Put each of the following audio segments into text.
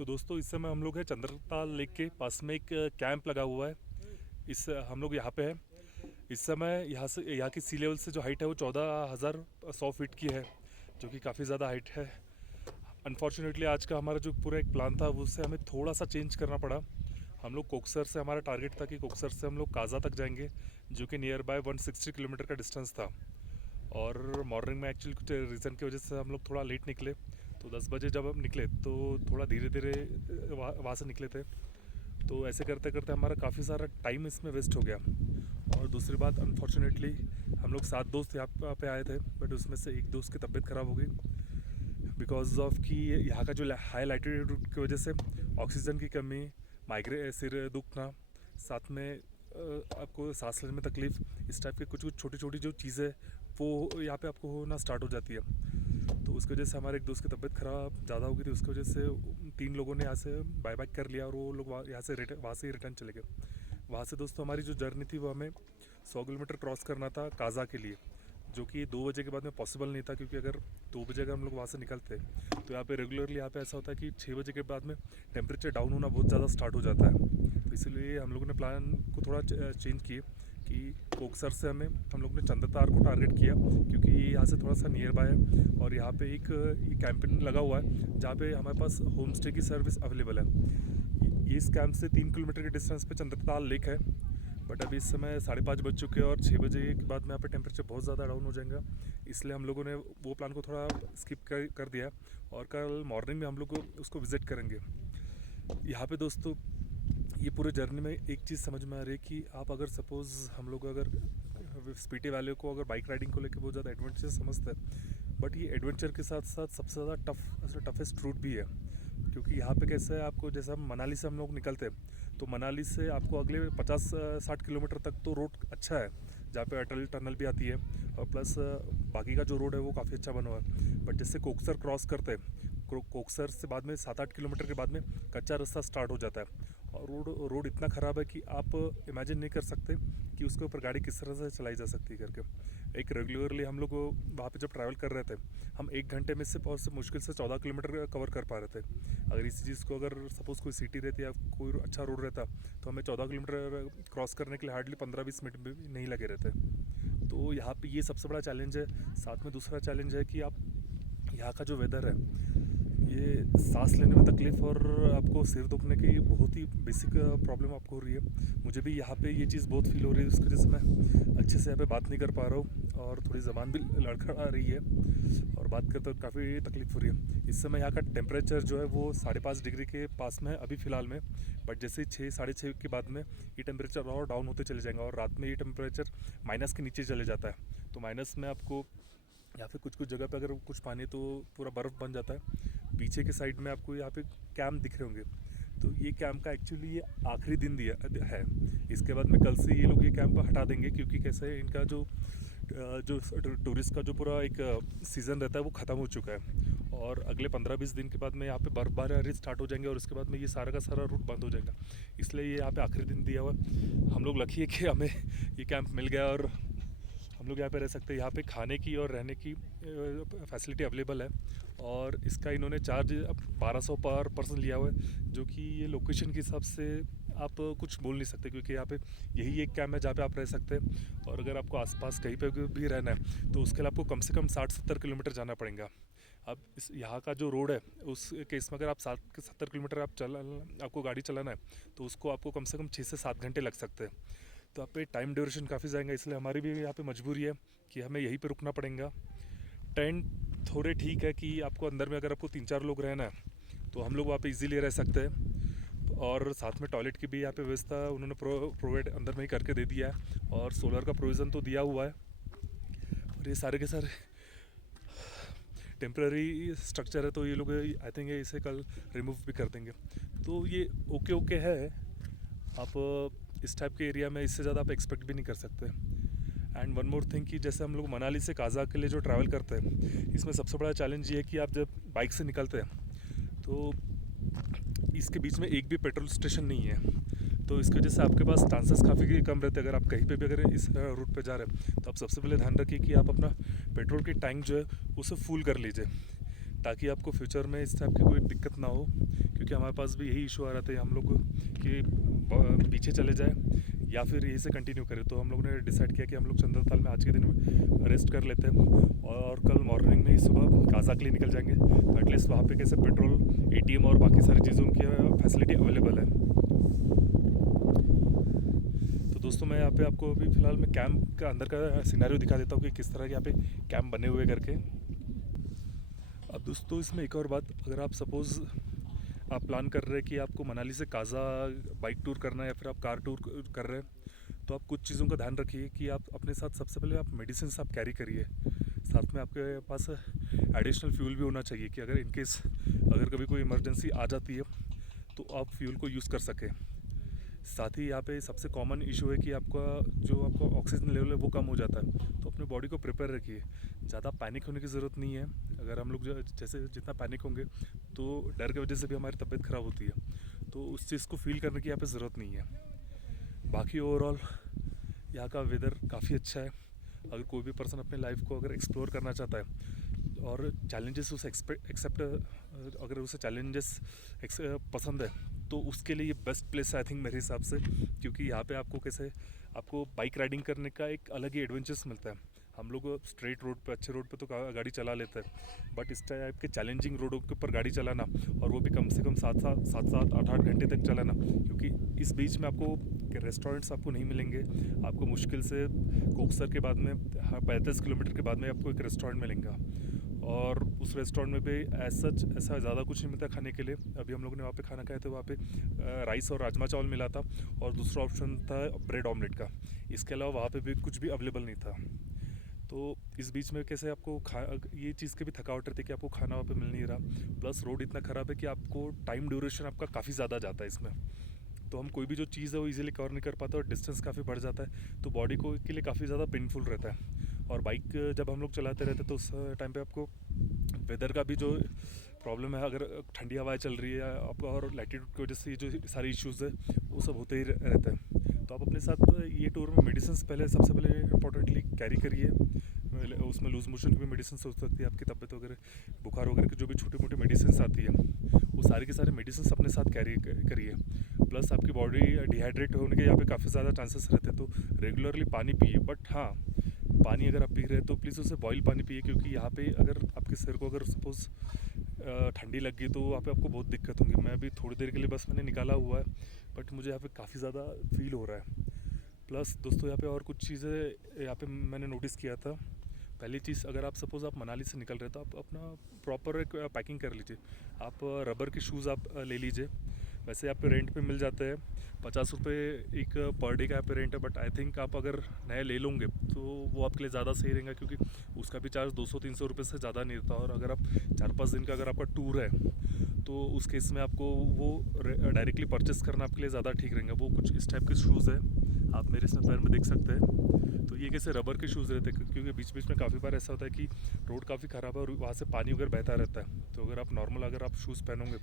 तो दोस्तों इस समय हम लोग हैं चंद्रताल लेक के पास में, एक कैंप लगा हुआ है। इस हम लोग यहाँ पे हैं इस समय। यहाँ की सी लेवल से जो हाइट है वो 14,100 फीट की है, जो कि काफ़ी ज़्यादा हाइट है। अनफॉर्चुनेटली आज का हमारा जो पूरा एक प्लान था वो उससे हमें थोड़ा सा चेंज करना पड़ा। हम लोग कोकसर से, हमारा टारगेट था कि कोकसर से हम लोग काज़ा तक जाएंगे, जो कि नियर बाय 160 किलोमीटर का डिस्टेंस था। और मॉर्निंग में एक्चुअली कुछ रीज़न की वजह से हम लोग थोड़ा लेट निकले। तो 10 बजे जब हम निकले तो थोड़ा धीरे धीरे वहाँ से निकले थे। तो ऐसे करते करते हमारा काफ़ी सारा टाइम इसमें वेस्ट हो गया। और दूसरी बात, अनफॉर्चुनेटली हम लोग 7 दोस्त यहाँ पे आए थे, बट उसमें से एक दोस्त की तबीयत ख़राब हो गई बिकॉज ऑफ कि यहाँ का जो हाई लाइटिट्यूड की वजह से ऑक्सीजन की कमी, सिर दुखना, साथ में आपको सांस लेने में तकलीफ़, इस टाइप के कुछ कुछ छोटी छोटी जो चीज़ें वो यहाँ पे आपको होना स्टार्ट हो जाती है। तो उसकी वजह से हमारे एक दोस्त की तबीयत ख़राब ज़्यादा हो गई थी। उसकी वजह से 3 लोगों ने यहाँ से बाय बाय कर लिया और वो लोग यहाँ से वहाँ से ही रिटर्न चले गए। वहाँ से दोस्तों हमारी जो जर्नी थी वो हमें 100 किलोमीटर क्रॉस करना था काज़ा के लिए, जो कि 2 बजे के बाद में पॉसिबल नहीं था, क्योंकि अगर 2 बजे अगर हम लोग वहाँ से निकलते तो यहाँ पे रेगुलरली यहाँ पे ऐसा होता है कि 6 बजे के बाद में टेम्परेचर डाउन होना बहुत ज़्यादा स्टार्ट हो जाता है। तो इसलिए हम लोगों ने प्लान को थोड़ा चेंज किए कि कोकसर से हम लोग ने चंद्रताल को टारगेट किया, क्योंकि ये यहाँ से थोड़ा सा नियर बाय है और यहाँ पे एक कैंपिंग लगा हुआ है जहाँ पे हमारे पास होम स्टे की सर्विस अवेलेबल है। ये इस कैंप से 3 किलोमीटर के डिस्टेंस पे चंद्रताल लेक है। बट अभी इस समय 5:30 बज चुके हैं और 6 बजे के बाद में यहाँ पे टेम्परेचर बहुत ज़्यादा डाउन हो जाएगा। इसलिए हम लोगों ने वो प्लान को थोड़ा स्किप कर दिया है और कल मॉर्निंग में हम लोग उसको विज़िट करेंगे। यहाँ पे दोस्तों ये पूरे जर्नी में एक चीज़ समझ में आ रही है कि आप अगर सपोज़ हम लोग अगर स्पीटी वाले को अगर बाइक राइडिंग को लेकर बहुत ज़्यादा एडवेंचर समझते हैं, बट ये एडवेंचर के साथ साथ सबसे ज़्यादा टफेस्ट रूट भी है। क्योंकि यहाँ पे कैसे है, आपको जैसे हम मनाली से हम लोग निकलते हैं तो मनाली से आपको अगले 50-60 किलोमीटर तक तो रोड अच्छा है, जहाँ पे अटल टनल भी आती है और प्लस बाकी का जो रोड है वो काफ़ी अच्छा बना हुआ है। बट जैसे कोकसर क्रॉस करते हैं, कोकसर से बाद में 7-8 किलोमीटर के बाद में कच्चा रास्ता स्टार्ट हो जाता है और रोड इतना ख़राब है कि आप इमेजिन नहीं कर सकते कि उसके ऊपर गाड़ी किस तरह से चलाई जा सकती है करके। एक रेगुलरली हम लोग वहाँ पे जब ट्रैवल कर रहे थे, हम 1 घंटे में से बहुत से मुश्किल से 14 किलोमीटर कवर कर पा रहे थे। अगर इसी चीज़ को अगर सपोज़ कोई सिटी रहती या कोई अच्छा रोड रहता तो हमें 14 किलोमीटर क्रॉस करने के लिए हार्डली 15-20 मिनट भी नहीं लगे रहते। तो यहाँ पे ये सबसे बड़ा चैलेंज है। साथ में दूसरा चैलेंज है कि आप यहाँ का जो वेदर है, ये सांस लेने में तकलीफ़ और आपको सिर दुखने की बहुत ही बेसिक प्रॉब्लम आपको हो रही है। मुझे भी यहाँ पे ये चीज़ बहुत फील हो रही है, उसकी वजह से मैं अच्छे से यहाँ पे बात नहीं कर पा रहा हूँ और थोड़ी ज़बान भी लड़खड़ा रही है और बात करते वक्त काफ़ी तकलीफ़ हो रही है। इस समय यहाँ का टेम्परेचर जो है वो 5.5 डिग्री के पास में है अभी फ़िलहाल में। बट जैसे 6-6:30 के बाद में ये टेम्परेचर और डाउन होते चले जाएंगे और रात में ये टेम्परेचर माइनस के नीचे चले जाता है। तो माइनस में आपको या फिर कुछ कुछ जगह पे अगर कुछ पानी तो पूरा बर्फ़ बन जाता है। पीछे के साइड में आपको यहाँ पे कैंप दिख रहे होंगे, तो ये कैंप का एक्चुअली ये आखिरी दिन दिया है। इसके बाद में कल से ये लोग ये कैंप हटा देंगे, क्योंकि कैसे है, इनका जो टूरिस्ट का जो पूरा एक सीज़न रहता है वो ख़त्म हो चुका है और अगले 15-20 दिन के बाद में यहाँ पे बर्फ़बारी स्टार्ट हो जाएंगे और उसके बाद में ये सारा का सारा रूट बंद हो जाएगा। इसलिए ये यहाँ पे आखिरी दिन दिया हुआ है। हम लोग लकी है कि हमें ये कैंप मिल गया और हम लोग यहाँ पे रह सकते हैं। यहाँ पे खाने की और रहने की फैसिलिटी अवेलेबल है और इसका इन्होंने चार्ज 1200 पर पर्सन लिया हुआ है, जो कि ये लोकेशन के हिसाब से आप कुछ बोल नहीं सकते, क्योंकि यहाँ पे यही एक कैंप है जहाँ पे आप रह सकते हैं। और अगर आपको आसपास कहीं पे भी रहना है तो उसके लिए आपको कम से कम 60-70 किलोमीटर जाना पड़ेगा। अब इस यहाँ का जो रोड है उस केस में अगर आप 60-70 किलोमीटर आपको गाड़ी चलाना है तो उसको आपको कम से कम 6 से 7 घंटे लग सकते हैं। तो आप पे टाइम ड्यूरेशन काफ़ी जाएगा, इसलिए हमारी भी यहाँ पे मजबूरी है कि हमें यहीं पे रुकना पड़ेगा। टेंट थोड़े ठीक है कि आपको अंदर में अगर आपको 3-4 लोग रहना है तो हम लोग वहाँ पे इजीली रह सकते हैं और साथ में टॉयलेट की भी यहाँ पे व्यवस्था उन्होंने प्रोवाइड अंदर में ही करके दे दिया है और सोलर का प्रोविज़न तो दिया हुआ है। और ये सारे के सारे टेम्प्रेरी स्ट्रक्चर है, तो ये लोग आई थिंक इसे कल रिमूव भी कर देंगे। तो ये ओके है। आप इस टाइप के एरिया में इससे ज़्यादा आप एक्सपेक्ट भी नहीं कर सकते। एंड वन मोर थिंग कि जैसे हम लोग मनाली से काज़ा के लिए जो ट्रैवल करते हैं, इसमें सबसे बड़ा चैलेंज ये है कि आप जब बाइक से निकलते हैं तो इसके बीच में एक भी पेट्रोल स्टेशन नहीं है। तो इसकी वजह से आपके पास चांसेस काफ़ी कम रहते हैं। अगर आप कहीं पे भी अगर इस रूट पे जा रहे हैं तो आप सबसे पहले ध्यान रखिए कि आप अपना पेट्रोल की टैंक जो है उसे फुल कर लीजिए, ताकि आपको फ्यूचर में इस टाइप की कोई दिक्कत ना हो, क्योंकि हमारे पास भी यही इशू आ रहा था हम लोग कि पीछे चले जाए या फिर यहीं से कंटिन्यू करें। तो हम लोगों ने डिसाइड किया कि हम लोग चंद्रताल में आज के दिन में रेस्ट कर लेते हैं और कल मॉर्निंग में ही सुबह काजा के लिए निकल जाएंगे। तो एटलीस्ट वहाँ पे कैसे पेट्रोल, एटीएम और बाकी सारी चीज़ों की फैसिलिटी अवेलेबल है। तो दोस्तों मैं यहाँ पे आपको अभी फ़िलहाल मैं कैंप का अंदर का सिनेरियो दिखा देता हूँ कि किस तरह के यहाँ पे कैंप बने हुए करके। अब दोस्तों इसमें एक और बात, अगर आप सपोज़ आप प्लान कर रहे हैं कि आपको मनाली से काजा बाइक टूर करना है या फिर आप कार टूर कर रहे हैं, तो आप कुछ चीज़ों का ध्यान रखिए कि आप अपने साथ सबसे पहले आप मेडिसिन आप कैरी करिए। साथ में आपके पास एडिशनल फ्यूल भी होना चाहिए कि अगर इनकेस अगर कभी कोई इमरजेंसी आ जाती है तो आप फ्यूल को यूज़ कर सकें। साथ ही यहाँ पे सबसे कॉमन इशू है कि आपका ऑक्सीजन लेवल है वो कम हो जाता है। तो अपने बॉडी को प्रिपेयर रखिए, ज़्यादा पैनिक होने की ज़रूरत नहीं है। अगर हम लोग जैसे जितना पैनिक होंगे तो डर की वजह से भी हमारी तबीयत ख़राब होती है, तो उस चीज़ को फील करने की यहाँ पे ज़रूरत नहीं है। बाकी ओवरऑल यहाँ का वेदर काफ़ी अच्छा है। अगर कोई भी पर्सन अपने लाइफ को अगर एक्सप्लोर करना चाहता है और चैलेंजेस उसे एक्सेप्ट अगर उसे चैलेंजेस पसंद है तो उसके लिए ये बेस्ट प्लेस है आई थिंक मेरे हिसाब से, क्योंकि यहाँ पे आपको बाइक राइडिंग करने का एक अलग ही एडवेंचर्स मिलता है। हम लोग स्ट्रेट रोड पे, अच्छे रोड पे तो गाड़ी चला लेते हैं, बट इस टाइप के चैलेंजिंग रोडों के ऊपर गाड़ी चलाना और वो भी कम से कम 7-8 घंटे तक चलाना, क्योंकि इस बीच में आपको रेस्टोरेंट्स आपको नहीं मिलेंगे। आपको मुश्किल से कोकसर के बाद में 35 किलोमीटर के बाद में आपको एक रेस्टोरेंट मिलेगा और उस रेस्टोरेंट में भी ऐसा ज़्यादा कुछ नहीं मिलता खाने के लिए। अभी हम लोगों ने वहाँ पे खाना खाया था, वहाँ पे राइस और राजमा चावल मिला था और दूसरा ऑप्शन था ब्रेड ऑमलेट का। इसके अलावा वहाँ पे भी कुछ भी अवेलेबल नहीं था। तो इस बीच में कैसे आपको ये चीज़ की भी थकावट रहती है कि आपको खाना वहाँ पे मिल नहीं रहा, प्लस रोड इतना ख़राब है कि आपको टाइम ड्यूरेशन आपका काफ़ी ज़्यादा जाता है इसमें। तो हम कोई भी जो चीज़ है वो इजीली कवर नहीं कर पाते और डिस्टेंस काफ़ी बढ़ जाता है, तो बॉडी को के लिए काफ़ी ज़्यादा पेनफुल रहता है। और बाइक जब हम लोग चलाते रहते तो उस टाइम पे आपको वेदर का भी जो प्रॉब्लम है, अगर ठंडी हवाएं चल रही है आपको और लैटिट्यूड की वजह से जो सारी इश्यूज़ है वो सब होते ही रहते हैं। तो आप अपने साथ ये टूर में मेडिसिन सबसे पहले इम्पोर्टेंटली कैरी करिए। उसमें लूज़ मोशन की भी मेडिसिन हो सकती है, आपकी तबीयत वगैरह, बुखार वगैरह की जो भी छोटी मोटी मेडिसिन आती है वो सारी की सारी मेडिसिन अपने साथ कैरी करिए। प्लस आपकी बॉडी डिहाइड्रेट होने के यहाँ पे काफ़ी ज़्यादा चांसेस रहते हैं, तो रेगुलरली पानी पिए। बट हाँ, पानी अगर आप पी रहे हैं तो प्लीज़ उसे बॉयल पानी पिए, क्योंकि यहाँ पे अगर आपके सिर को अगर सपोज़ ठंडी लग गई तो वहाँ पे आपको बहुत दिक्कत होगी। मैं अभी थोड़ी देर के लिए बस मैंने निकाला हुआ है, बट मुझे यहाँ पे काफ़ी ज़्यादा फील हो रहा है। प्लस दोस्तों यहाँ पे और कुछ चीज़ें यहाँ पे मैंने नोटिस किया था। पहली चीज़, अगर आप सपोज़ आप मनाली से निकल रहे हो तो आप अपना प्रॉपर एक पैकिंग कर लीजिए। आप रबर के शूज़ आप ले लीजिए। वैसे आप रेंट पे मिल जाते हैं, 50 रुपये एक पर डे का यहाँ पे रेंट है, बट आई थिंक आप अगर नए ले लोगे तो वो आपके लिए ज़्यादा सही रहेगा, क्योंकि उसका भी चार्ज 200-300 रुपये से ज़्यादा नहीं रहता। और अगर आप 4-5 दिन का अगर आपका टूर है तो उस केस में आपको वो डायरेक्टली परचेस करना आपके लिए ज़्यादा ठीक रहेगा। वो कुछ इस टाइप के शूज़ है, आप मेरे इसमें पैर में देख सकते हैं। तो ये कैसे रबर के शूज़ रहते हैं, क्योंकि बीच बीच में काफ़ी बार ऐसा होता है कि रोड काफ़ी ख़राब है और वहाँ से पानी वगैरह बहता रहता है। तो अगर आप नॉर्मल अगर आप शूज़ पहनोगे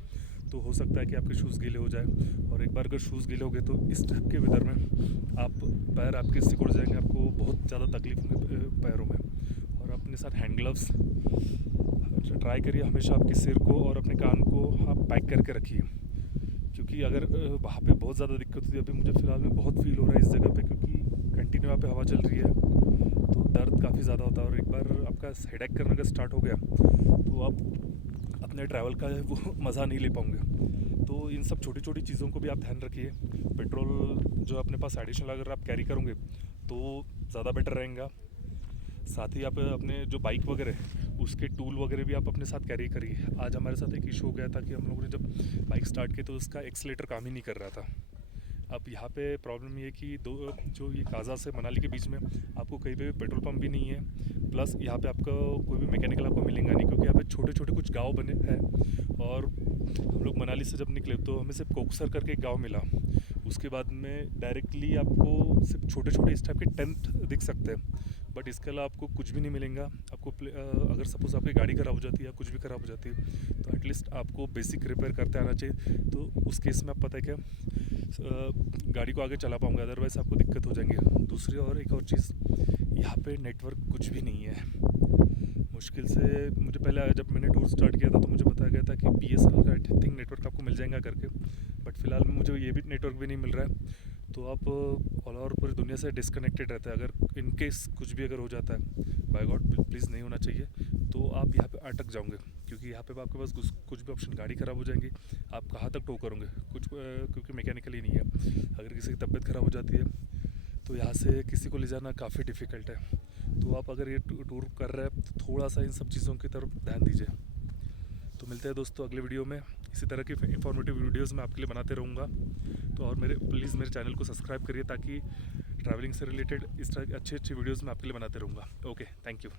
तो हो सकता है कि आपके शूज़ गीले हो जाए, और एक बार अगर शूज़ गीले हो गए तो इस टाइप के वेदर में पैर आपके सिकुड़ जाएंगे, आपको बहुत ज़्यादा तकलीफ होंगे पैरों में। और अपने साथ हैंड ग्लव्स ट्राई करिए हमेशा, आपके सिर को और अपने कान को आप पैक करके रखिए, क्योंकि अगर वहाँ पे बहुत ज़्यादा दिक्कत होती है। अभी मुझे फ़िलहाल में बहुत फील हो रहा है इस जगह पे, क्योंकि कंटिन्यू यहाँ पे हवा चल रही है तो दर्द काफ़ी ज़्यादा होता है। और एक बार आपका हेडेक करना का स्टार्ट हो गया तो आप अपने ट्रैवल का वो मज़ा नहीं ले पाओगे। तो इन सब छोटी छोटी चीज़ों को भी आप ध्यान रखिए। पेट्रोल जो अपने पास एडिशनल अगर आप कैरी करोगे तो ज़्यादा बेटर रहेगा। साथ ही आप अपने जो बाइक वगैरह उसके टूल वगैरह भी आप अपने साथ कैरी करिए। आज हमारे साथ एक इशू हो गया था कि हम लोगों ने जब बाइक स्टार्ट की तो उसका एक्सीलेटर काम ही नहीं कर रहा था। अब यहाँ पे प्रॉब्लम ये कि जो ये काजा से मनाली के बीच में आपको कहीं पे भी पेट्रोल पंप भी नहीं है, प्लस यहाँ पे आपको कोई भी मैकेनिकल आपको मिलेगा नहीं, क्योंकि यहाँ पे छोटे छोटे कुछ गांव बने हैं। और हम लोग मनाली से जब निकले तो हमें सिर्फ कोकसर करके एक गाँव मिला। उसके बाद में डायरेक्टली आपको सिर्फ छोटे छोटे इस टाइप के टेंट दिख सकते हैं, बट इसके अलावा आपको कुछ भी नहीं मिलेगा। आपको अगर सपोज़ आपकी गाड़ी ख़राब हो जाती है या कुछ भी ख़राब हो जाती है तो एटलीस्ट आपको बेसिक रिपेयर करते आना चाहिए। तो उस केस में आप पता है क्या गाड़ी को आगे चला पाऊंगे, अदरवाइज़ आपको दिक्कत हो जाएंगी। दूसरी और एक और चीज़, यहाँ पे नेटवर्क कुछ भी नहीं है। मुश्किल से मुझे पहले जब मैंने टूर स्टार्ट किया था तो मुझे बताया गया था कि BSNL का आई थिंक नेटवर्क आपको मिल जाएगा करके, बट फ़िलहाल मुझे ये भी नेटवर्क भी नहीं मिल रहा है। तो आप ऑल ओवर पूरी दुनिया से डिस्कनेक्टेड रहते हैं। अगर इन केस कुछ भी अगर हो जाता है, बाय गॉड प्लीज़ नहीं होना चाहिए, तो आप यहाँ पे अटक जाओगे, क्योंकि यहाँ पे आपके पास कुछ भी ऑप्शन, गाड़ी ख़राब हो जाएंगी, आप कहाँ तक टो करोगे कुछ, क्योंकि मैकेनिकली नहीं है। अगर किसी की तबीयत ख़राब हो जाती है तो यहाँ से किसी को ले जाना काफ़ी डिफ़िकल्ट है। तो आप अगर ये टूर कर रहे हैं तो थोड़ा सा इन सब चीज़ों की तरफ ध्यान दीजिए। तो मिलते हैं दोस्तों अगले वीडियो में। इसी तरह की इंफॉर्मेटिव वीडियोस मैं आपके लिए बनाते रहूँगा। तो और प्लीज़ मेरे चैनल को सब्सक्राइब करिए, ताकि ट्रैवलिंग से रिलेटेड इस तरह की अच्छी वीडियोस मैं आपके लिए बनाते रहूँगा। Okay, thank you.